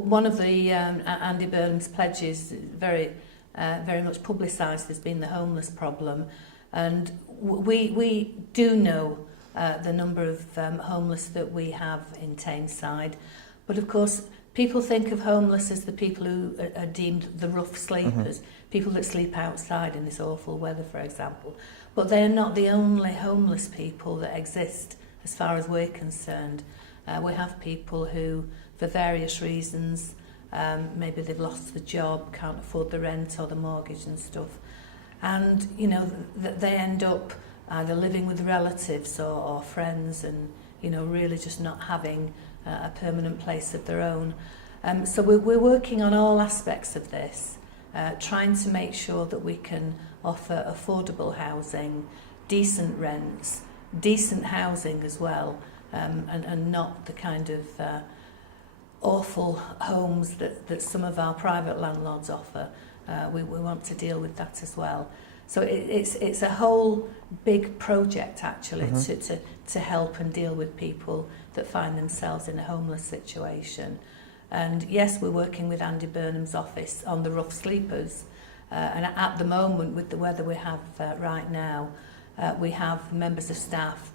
One of the Andy Burnham's pledges, very much publicised, has been the homeless problem, and we do know the number of homeless that we have in Tameside, but of course people think of homeless as the people who are deemed the rough sleepers, people that sleep outside in this awful weather, for example. But they're not the only homeless people that exist as far as we're concerned. We have people who, for various reasons, maybe they've lost the job, can't afford the rent or the mortgage and stuff, and you know they end up either living with relatives or friends, and you know really just not having a permanent place of their own. So we're working on all aspects of this, trying to make sure that we can offer affordable housing, decent rents, decent housing as well, and not the kind of awful homes that some of our private landlords offer. We want to deal with that as well. So it's a whole big project actually to help and deal with people that find themselves in a homeless situation. And yes, we're working with Andy Burnham's office on the rough sleepers, and at the moment with the weather we have right now, we have members of staff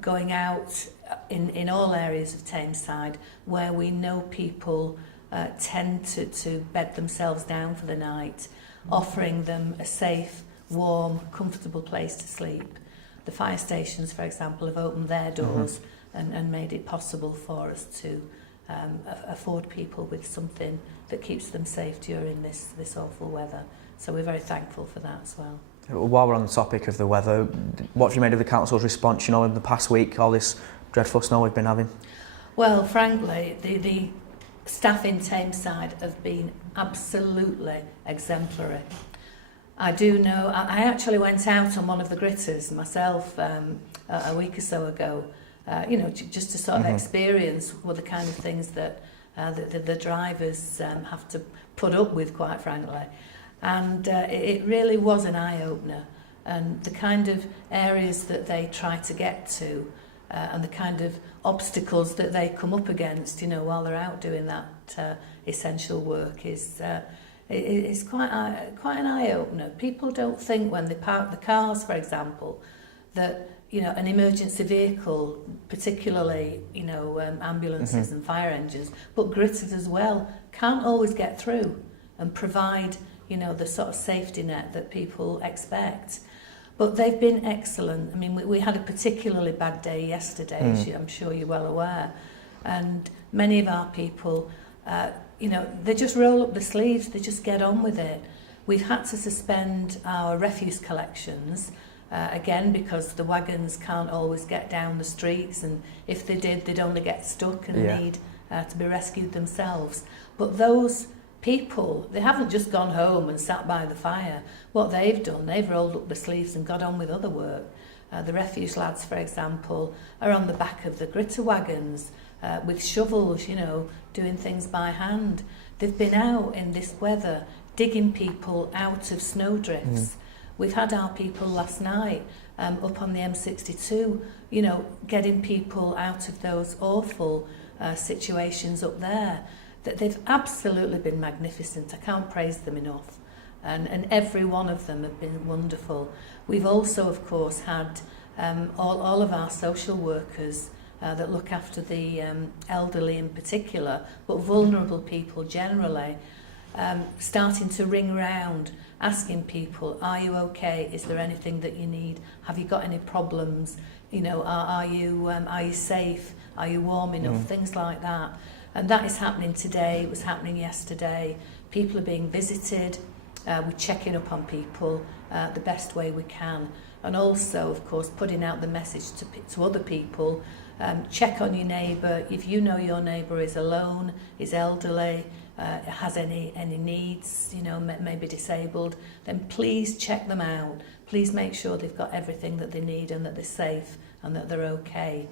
going out in all areas of Tameside where we know people tend to bed themselves down for the night, offering them a safe, warm, comfortable place to sleep. The fire stations, for example, have opened their doors and made it possible for us to afford people with something that keeps them safe during this awful weather. So we're very thankful for that as well. While we're on the topic of the weather, what have you made of the council's response, you know, in the past week, all this dreadful snow we've been having? Well, frankly, the staff in Tameside have been absolutely exemplary. I do know, I actually went out on one of the gritters myself a week or so ago, you know, just to sort of experience what the kind of things that the drivers have to put up with, quite frankly. And it really was an eye-opener, and the kind of areas that they try to get to and the kind of obstacles that they come up against, you know, while they're out doing that essential work is quite an eye-opener. People don't think when they park the cars, for example, that you know an emergency vehicle, particularly you know ambulances and fire engines, but gritters as well, can't always get through and provide you know the sort of safety net that people expect. But they've been excellent. I mean, we had a particularly bad day yesterday, as I'm sure you're well aware, and many of our people, you know, they just roll up the sleeves, they just get on with it. We've had to suspend our refuse collections, again, because the wagons can't always get down the streets, and if they did, they'd only get stuck and need to be rescued themselves. But those people, they haven't just gone home and sat by the fire. What they've done, they've rolled up the sleeves and got on with other work. The refuse lads, for example, are on the back of the gritter wagons with shovels, you know, doing things by hand. They've been out in this weather digging people out of snowdrifts. We've had our people last night up on the M62, you know, getting people out of those awful situations up there. That they've absolutely been magnificent. I can't praise them enough. And every one of them have been wonderful. We've also, of course, had all of our social workers that look after the elderly in particular, but vulnerable people generally, starting to ring round, asking people, are you okay? Is there anything that you need? Have you got any problems? You know, are you safe? Are you warm enough? Things like that. And that is happening today, it was happening yesterday. People are being visited, we're checking up on people the best way we can. And also, of course, putting out the message to other people, check on your neighbour. If you know your neighbour is alone, is elderly, has any needs, you know, maybe disabled, then please check them out. Please make sure they've got everything that they need and that they're safe and that they're okay.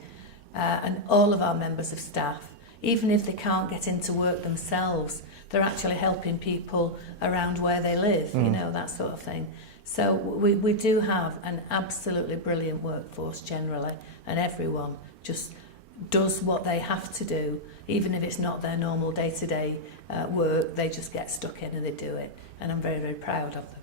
And all of our members of staff, even if they can't get into work themselves, they're actually helping people around where they live, you know, that sort of thing. So we do have an absolutely brilliant workforce generally, and everyone just does what they have to do, even if it's not their normal day-to-day work. They just get stuck in and they do it, and I'm very, very proud of them.